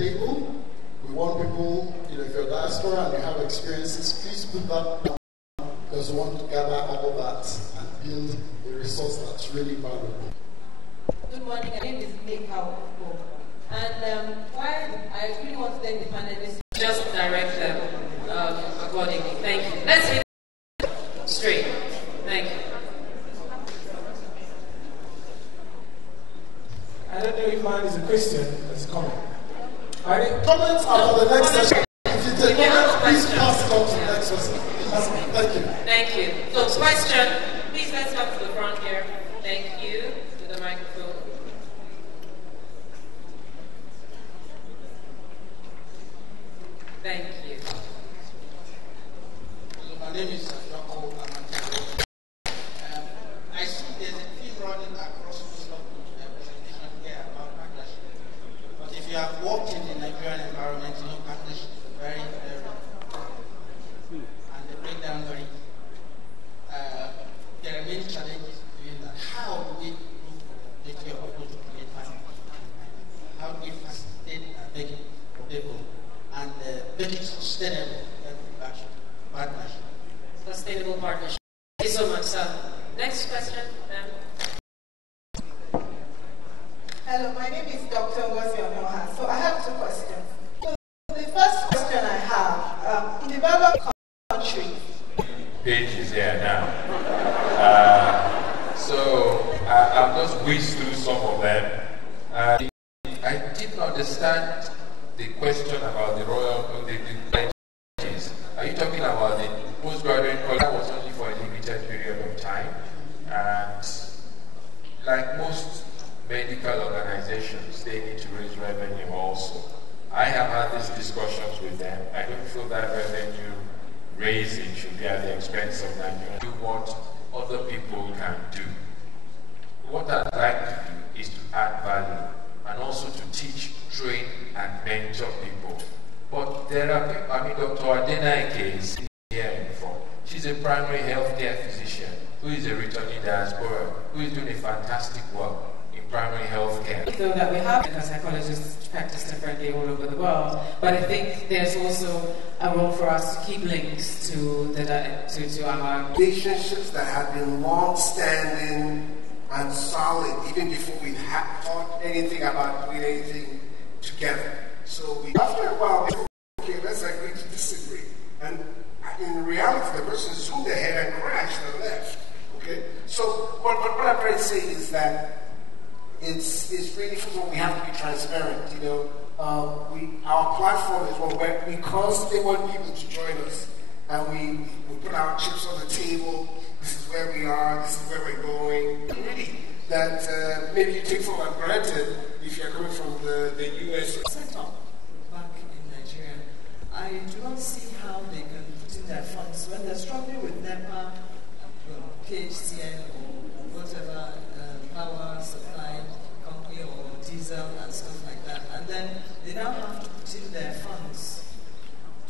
table. We want people, if you're diaspora and you have experiences, please put that down, because we want to gather all that and build a resource that's really valuable. Good morning, my name is Nika. And while I really want to thank the panelists, just direct them accordingly. Thank you. Let's hit straight. Thank you. I don't know if mine is a question or it's a comment. Comments are for the next session. If you take comments, please pass it on to the next person. Thank you. Thank you. So, question. Please let's come to the front here. Thank you. To the microphone. Thank you. My name is Yoko Amantero. I see there's a theme running across Muslim presentation here about partnership. But if you have worked in the Nigerian environment, you know partnership is very, very and they break down very. There are many challenges doing that. How do we improve the of approach to create partnership? How do we facilitate making for people and make it sustainable partnership? Sustainable partnership. Thank you so much, sir. Next question, ma'am. Hello, my name is Dr. Ngozi Onoha. So I have two questions. So the first question I have, in developed countries. Page is here now. So I'll just whiz through some of them. I didn't understand the question about the royal, Are you talking about the postgraduate college? That was only for a limited period of time. And like most medical organizations, they need to raise revenue also. I have had these discussions with them. I don't feel that revenue raising should be at the expense of Nigeria. Do what other people can do. What I'd like to do is to add value and also to teach, train, and mentor people. But there are people, Dr. Adenaike is here in front. She's a primary healthcare physician who is a returning diaspora, who is doing a fantastic work in primary healthcare. So that we have, because psychologists practice differently all over the world, but I think there's also a role for us to keep links to our relationships that have been long-standing and solid, even before we had thought anything about doing anything together. So after a while, okay, let's agree to disagree. And in reality, the person zoomed ahead and crashed and left. Okay? So what I'm trying to say is that it's really, we have to be transparent. Our platform is one where we constantly want people to join us, and we put our chips on the table. This is where we are. This is where we're going. Really, that maybe you take for granted if you're coming from the U.S. Set up back in Nigeria, I do not see how they can put in their funds when they're struggling with NEPA, KHCN, or whatever power supply company or diesel and stuff like that. And then they now have to put in their funds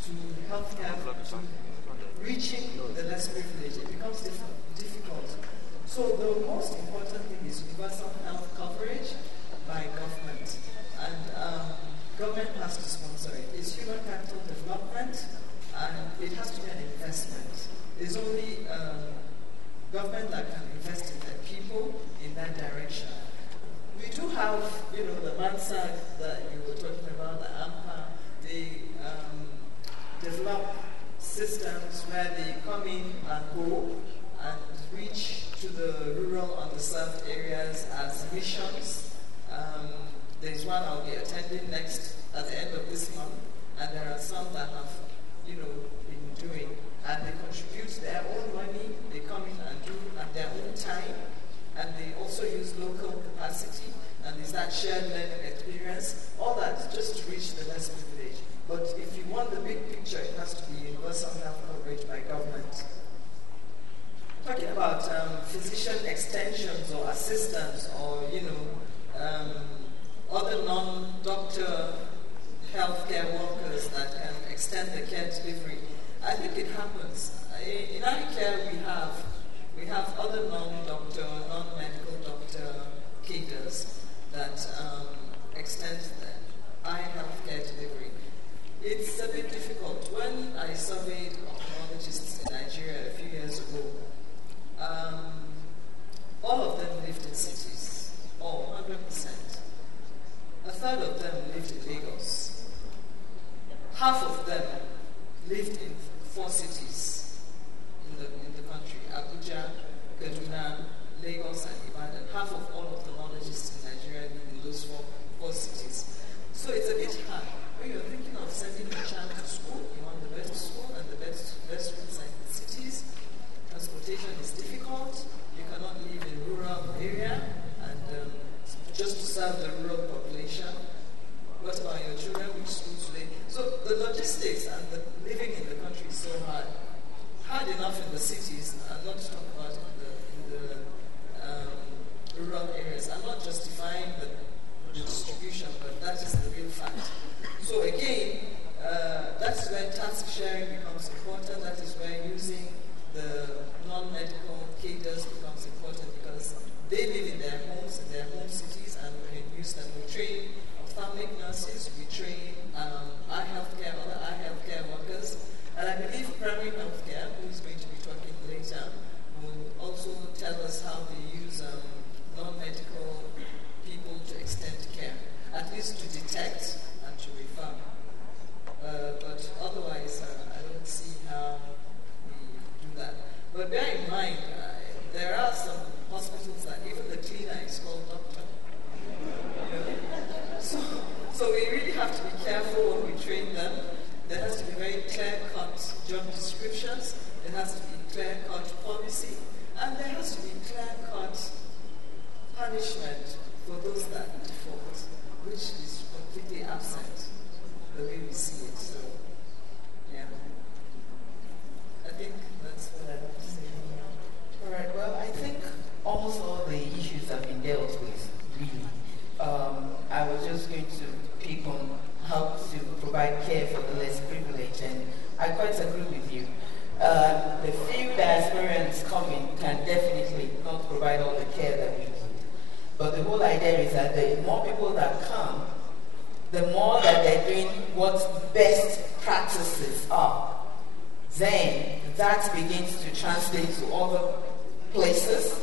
to healthcare, to reaching the less privileged. It becomes difficult. So the most important thing is universal health coverage by government. And government has to sponsor it. It's human capital development, and it has to be an investment. It's only government that can invest in the people in that direction. We do have, the MANSAG that you were talking about, the AMPA, they develop systems where they come in and go and reach to the rural underserved areas as missions. There's one I'll be attending next at the end of this month, and there are some that have, been doing, and they contribute their own money. They come in and do at their own time, and they also use local capacity, and there's that shared learning experience. All that just to reach the less privileged. But if you want the big picture, it has to be universal health coverage by government. Talking about physician extensions or assistants or, other non-doctor healthcare workers that can extend the care delivery. I think it happens. In iCare, we have other non-doctor, non-medical doctor cadres that extend the eye healthcare lived in Lagos. Half of them lived in 4 cities in the country: Abuja, Kaduna, Lagos, and Ibadan. Half of all ophthalmologists in Nigeria live in those four cities. So it's a bit hard. When you're thinking of sending your child to school, you want the best school and the best schools in the cities. Transportation is difficult. You cannot live in rural area and just to serve the rural population. What about your children? Which schools do they? So the logistics and the living in the country is so hard. Hard enough in the cities, and not to talk about in the rural areas. I'm not justifying the distribution, but that is the real fact. So again, that's where task sharing becomes important. That is where using the non-medical cadres becomes important, because they live in their homes, in their home cities, and we can use them. We train ophthalmic nurses, we train other eye healthcare workers, and I believe primary healthcare, who is going to be talking later, will also tell us how they use non-medical people to extend care, at least to detect and to refer. But otherwise, I don't see how we do that. But bear in mind, there are some hospitals that even the cleaner is called doctor. So we really have to be careful when we train them. There has to be very clear-cut job descriptions. There has to be clear-cut policy. And there has to be clear-cut punishment for those that default, which is completely absent the way we see it. So, yeah. I think that's what I want to say. All right. Well, I think almost all the issues have been dealt with, really. I was just going to pick on how to provide care for the less privileged, and I quite agree with you. The few diasporians coming can definitely not provide all the care that we need. But the whole idea is that the more people that come, the more that they're doing what best practices are, then that begins to translate to other places.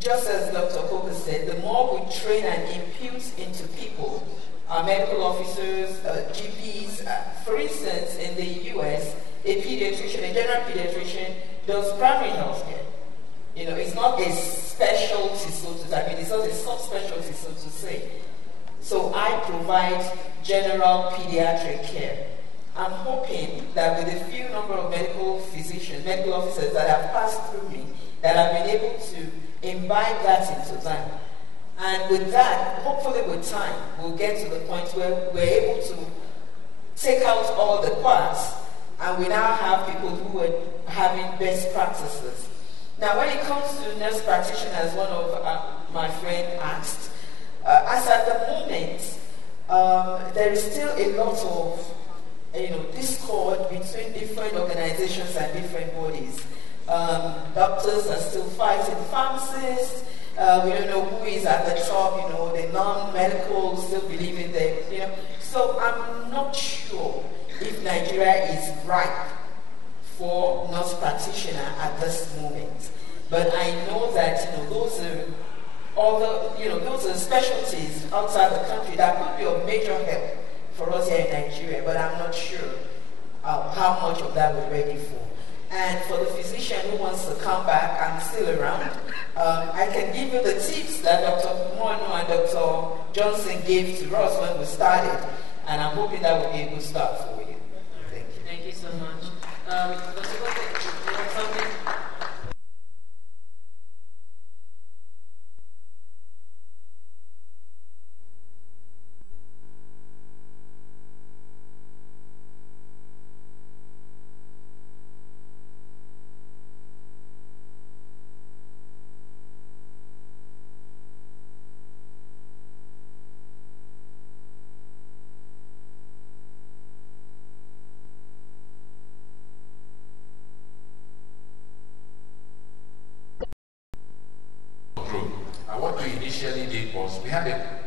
Just as Dr. Coker said, the more we train and impute into people, our medical officers, GPs, for instance, in the US, a pediatrician, a general pediatrician, does primary health care. You know, it's not a specialty, so to say. I mean, it's not a subspecialty, so to say. So I provide general pediatric care. I'm hoping that with a few number of medical physicians, medical officers that have passed through me, that I've been able to imbibe that into them. And with that, hopefully with time, we'll get to the point where we're able to take out all the parts, and we now have people who are having best practices. Now, when it comes to nurse practitioners, one of my friend asked, as at the moment, there is still a lot of discord between different organizations and different bodies. Doctors are still fighting pharmacists. We don't know who is at the top. The non-medical still believe in them. So I'm not sure if Nigeria is ripe for nurse practitioner at this moment. But I know that those are specialties outside the country that could be of major help for us here in Nigeria. But I'm not sure how much of that we're ready for. And for the physician who wants to come back, I'm still around. I can give you the tips that Dr. Mono and Dr. Johnson gave to us when we started, and I'm hoping that will be a good start for you. Thank you. Thank you so much. Dr. Gote, you have something?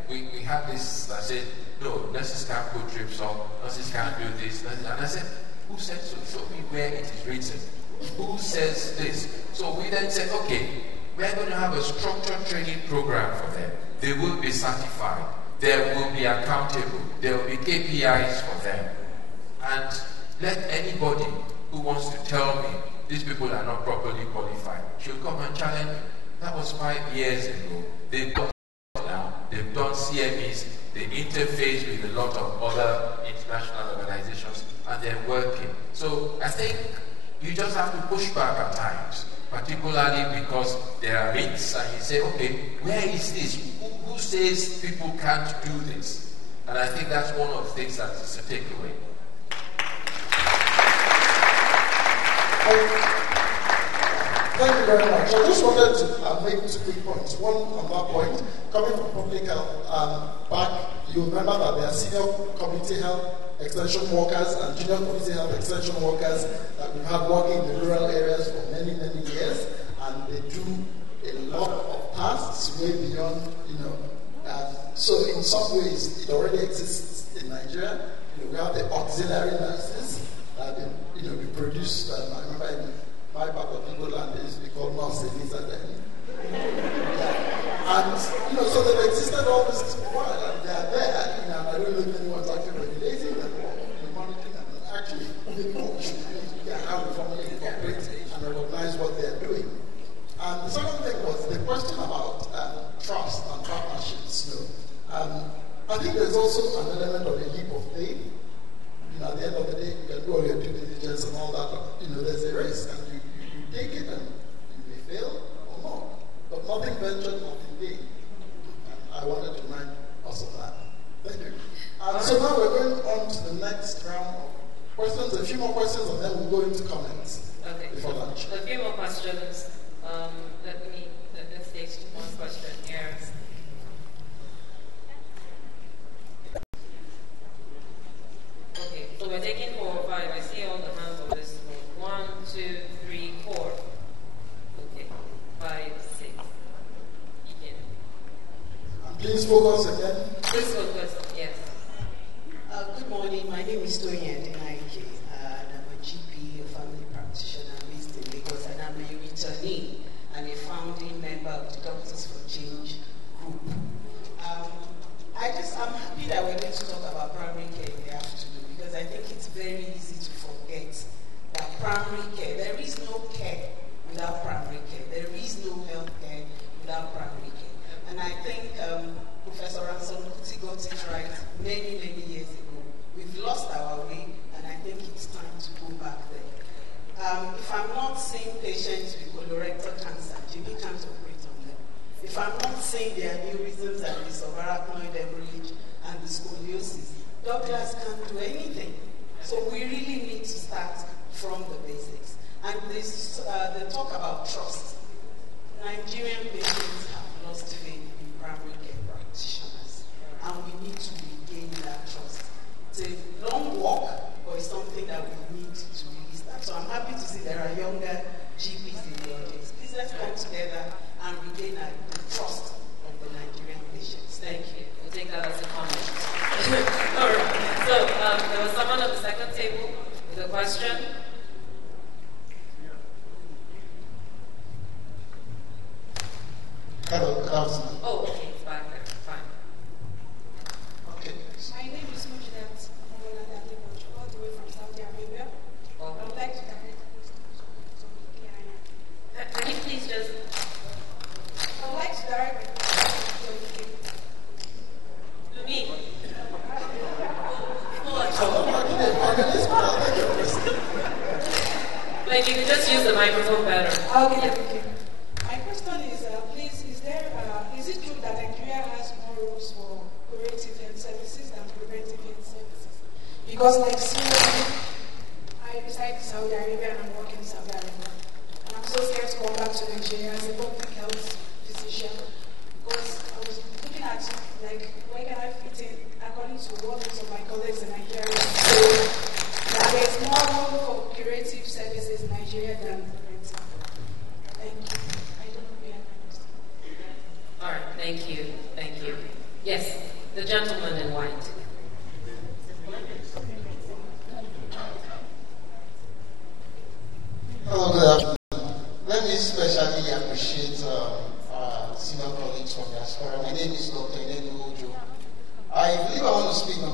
We had this, I said, no, nurses can't put drips on, nurses can't do this, and I said, who said so? Show me where it is written. Who says this? So we then said, okay, we're going to have a structured training program for them. They will be certified. there will be accountable. There will be KPIs for them. And let anybody who wants to tell me these people are not properly qualified should come and challenge me. That was 5 years ago. They've done now. They've done CMEs. They interface with a lot of other international organizations, and they're working. So I think you just have to push back at times, particularly because there are myths, and you say, okay, where is this? Who says people can't do this? And I think that's one of the things that is a takeaway. Thank you very much. I just wanted to make 2 quick points. One on that point, coming from public health, back, you remember that there are senior community health extension workers and junior community health extension workers that we've had working in the rural areas for many, many years, and they do a lot of tasks way beyond, so in some ways it already exists in Nigeria. We have the auxiliary nurses that we produced. I remember in my part of Igbo land, they used to be called Nurse Elisa then. And so they've existed all this while, and they are there. And I don't know if anyone's actually regulating them or monitoring them. Actually, maybe what we should do is we can have the formally incorporate and recognize what they are doing. And the second thing was the question about trust and partnerships. I think there's also an element of a leap of faith. At the end of the day, you can do all your due diligence and all that, but there's a risk, and you take it, and you may fail or not. But nothing ventured, nothing gained. And I wanted to remind us of that. Thank you. So now we're going on to the next round of questions. A few more questions, and then we'll go into comments. Okay. Before lunch. A few more questions. Let's take one question here. Okay, so we're taking 4 or 5. I see all the hands on this one. 1, 2, 3, 4. Okay, 5, 6. Begin. Please focus again. Please focus, yes. Good morning. My name is Toyin Adenaike, and I'm a GP, a family practitioner based in Lagos, and I'm a returnee and a founding member of the Doctors for Change group. I'm happy that we're going to talk about primary care in the afternoon, because I think it's very easy to forget that primary care, there is no care without primary care. There is no health care without primary care. And I think Professor Ransom Kuti got it right many, many years ago. We've lost our way, and I think it's time to go back there. If I'm not seeing patients with colorectal cancer, GP can't operate on them. If I'm not seeing their aneurysms and the subarachnoid hemorrhage and the scoliosis, doctors can't do anything. So we really need to start from the basics. And this, the talk about trust. Nigerian patients have lost faith in primary care practitioners, and we need to regain that trust. It's a long walk, but it's something that we need to really start. So I'm happy to see there are younger GPs in the audience. Please let's come together and regain the trust of the Nigerian patients. Thank you. We'll take that as a comment. All right. So there was someone at the second table with a question. Hello, oh, okay, it's back there. Fine. Okay. My name is Mujidat all the way from Saudi Arabia. I would like to direct a question to Can you please just... I would like to direct a question to me. Like you can just use the microphone better. Okay, thank you. My question is, please, is it true that Nigeria has more rules for curative health services than preventive health services? Because, like, seriously, I reside in Saudi Arabia and I work in Saudi Arabia. And I'm so scared to come back to Nigeria as a public health physician, because I was looking at, like, where can I fit in according to what most of my colleagues in Nigeria say that there's more room for curative services in Nigeria than preventive. Thank you. All right, thank you, thank you. Yes, the gentleman in white.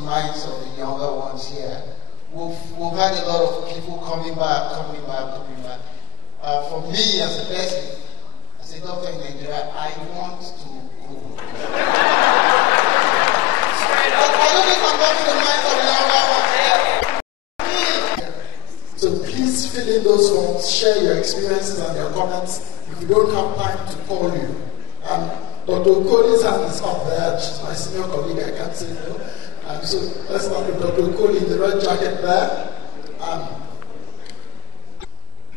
minds of the younger ones here. We've had a lot of people coming back. For me as a person, as a doctor in Nigeria, I want to go. I don't think I'm talking the minds of the younger ones here. So please fill in those forms, share your experiences and your comments. If we don't have time to call you. Dr. Okoli's hand is up there. She's my senior colleague, I can't say no. So let's start with Dr. Okoli in the red jacket there.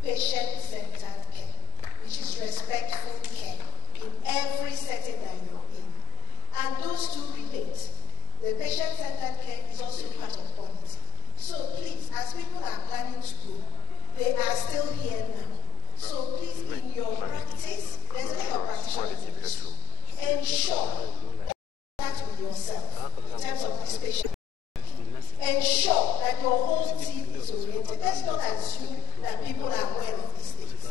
Patient-centered care, which is respectful care in every setting that you're in. And those two relate. The patient-centered care is also part of quality. So please, as people are planning to go, they are still here now. So please, in your practice, there's a lot of practitioners. Ensure that with yourself in terms of this patient. Ensure that your whole team is oriented. Let's not assume that people are aware of these things.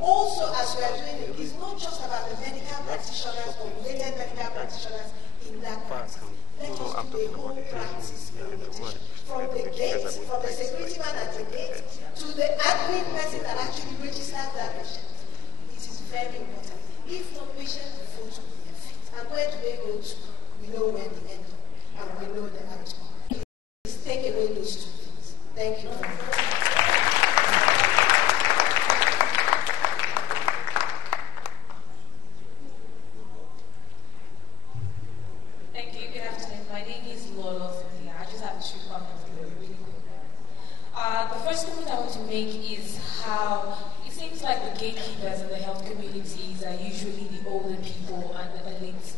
Also, as we are doing it, it's not just about the medical practitioners or related medical practitioners in that practice. Let us do a whole practice orientation. From the gate, from the security man at the gate, to the admin person that actually registers that patient. It is very important. If no patient will fall to their feet, and where do they go to? We know where they end up, and we know the outcome. Please take away those two things. Thank you very much. Thank you. Good afternoon. My name is Lolo Cynthia. I just have two comments really quick. The first comment I want to make is how it seems like the gatekeepers in the health communities are usually the older people and the elites,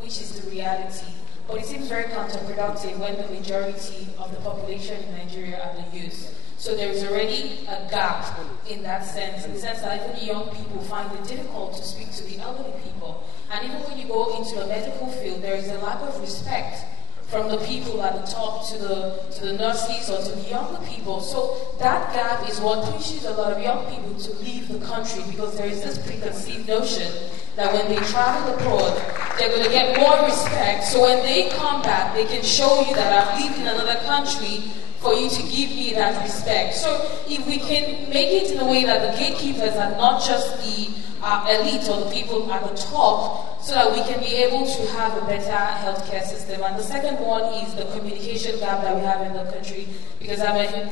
which is the reality. But it seems very counterproductive when the majority of the population in Nigeria are the youth. So there is already a gap in that sense, in the sense that even the young people find it difficult to speak to the elderly people. And even when you go into the medical field, there is a lack of respect from the people at the top to the nurses or to the younger people. So that gap is what pushes a lot of young people to leave the country, because there is this preconceived notion that when they travel abroad, they're going to get more respect. So when they come back, they can show you that I've lived in another country for you to give me that respect. So if we can make it in a way that the gatekeepers are not just the elite or the people at the top, so that we can be able to have a better healthcare system. And the second one is the communication gap that we have in the country, because I'm a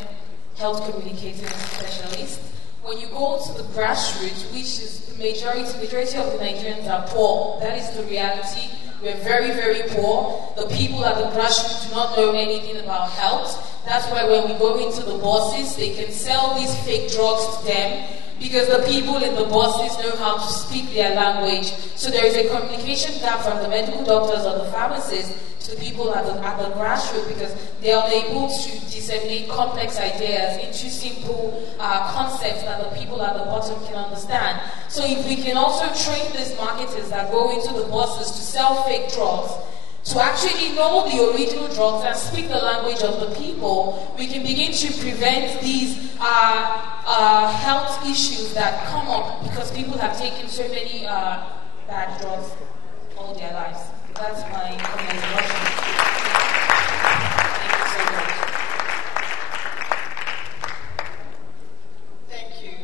health communicating specialist. When you go to the grassroots, which is the majority of the Nigerians are poor, that is the reality. We're very, very poor. The people at the grassroots do not know anything about health. That's why when we go into the buses, they can sell these fake drugs to them, because the people in the buses know how to speak their language. So there is a communication gap from the medical doctors or the pharmacists to the people at the grassroots, because they are able to disseminate complex ideas into simple concepts that the people at the bottom can understand. So if we can also train these marketers that go into the buses to sell fake drugs, to actually know the original drugs and speak the language of the people, we can begin to prevent these health issues that come up because people have taken so many bad drugs all their lives. That's my comment. Thank you so much. Thank you.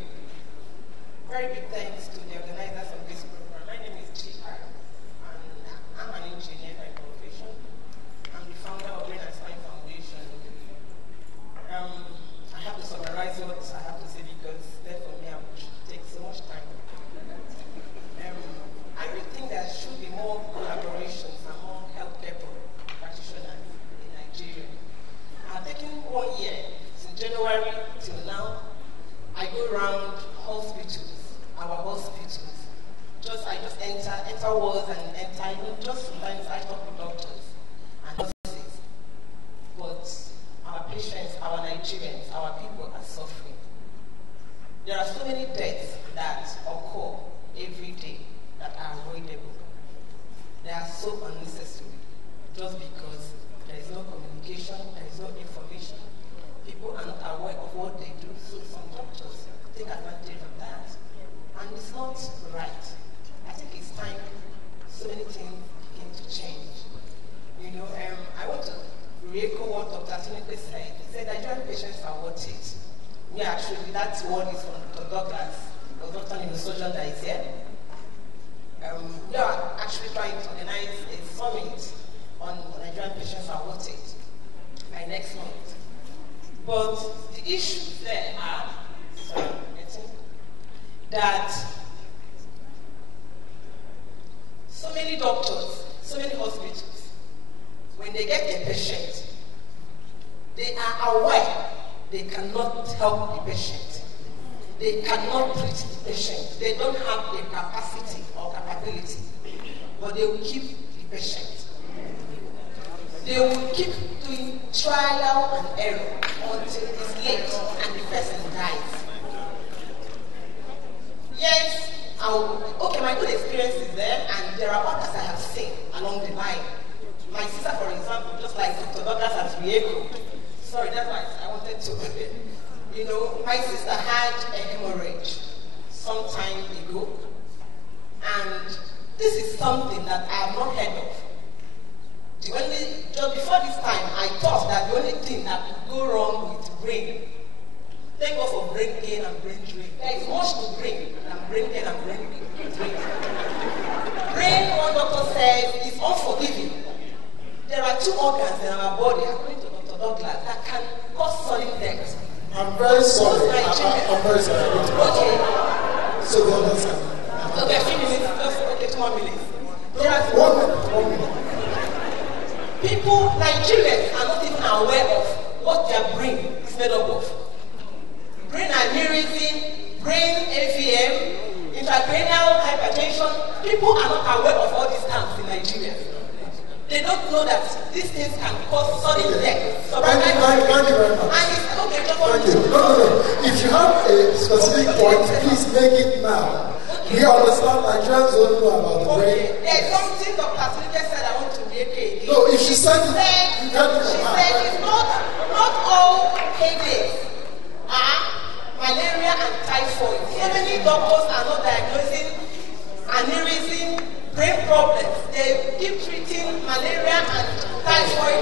Very big thanks to the organizers of this program. My name is Chika, and I'm an engineer by profession. I'm the founder of Brain and Spine Foundation. I have to summarize what I have to say, because therefore me, I would take so much time. I really think there should be more collaborations among healthcare practitioners in Nigeria. I've taken 1 year, since January till now. I go around hospitals, our hospitals. I just enter wards and enter, just sometimes I talk with doctors and nurses. But our patients, our Nigerians, our people are suffering. There are so many deaths that occur every day that are avoidable. They are so unnecessary, just because there is no communication, there is no information. People are not aware of what they do, so some doctors take advantage of that. And it's not right. I think it's time so many things begin to change. I want to re-echo what Dr. Tunekwe said. He said Nigerian patients are worth it. We actually, that word is from Dr. Douglas, the doctor in the surgeon that is here. We are actually trying to organize a summit on Nigerian patients are worth it by next month. But the issues there are, that so many doctors, so many hospitals, when they get a patient, they are aware they cannot help the patient. They cannot treat the patient. They don't have the capacity or capability, but they will keep the patient. They will keep doing trial and error until it's late and the person dies. Yes, okay, my good experience is there, and there are others I have seen along the line. My sister, for example, just like Dr. Douglas has re-echoed. Sorry, that's why I wanted to. You know, my sister had a hemorrhage some time ago, and this is something that I have not heard of. Just before this time, I thought that the only thing that could go wrong with brain, thank God for brain gain and brain drain. There is much to brain than brain gain and brain drain. Brain, one doctor says, is unforgiving. There are two organs in our body, according to Dr. Douglas, that can cause sudden death. I'm very sorry. I'm very sorry. Okay. So the other side. Okay, a few minutes. Just okay, 2 more minutes. There are 1 minute. People, Nigerians, are not even aware of what their brain is made up of. Brain aneurysm, brain AVM, intracranial hypertension. People are not aware of all these terms in Nigeria. They don't know that these things can cause sudden death. So Thank you very much. And it's okay, just Thank you. No. If you have a specific point, please make it now. We understand Nigerians don't know about the brain. There's something Dr. Tunekwe said I want to make again. No, if she said it, you can't do She that. said it's not all headaches are malaria and typhoid. So many doctors are not diagnosing aneurysm, brain problems. They keep treating malaria and typhoid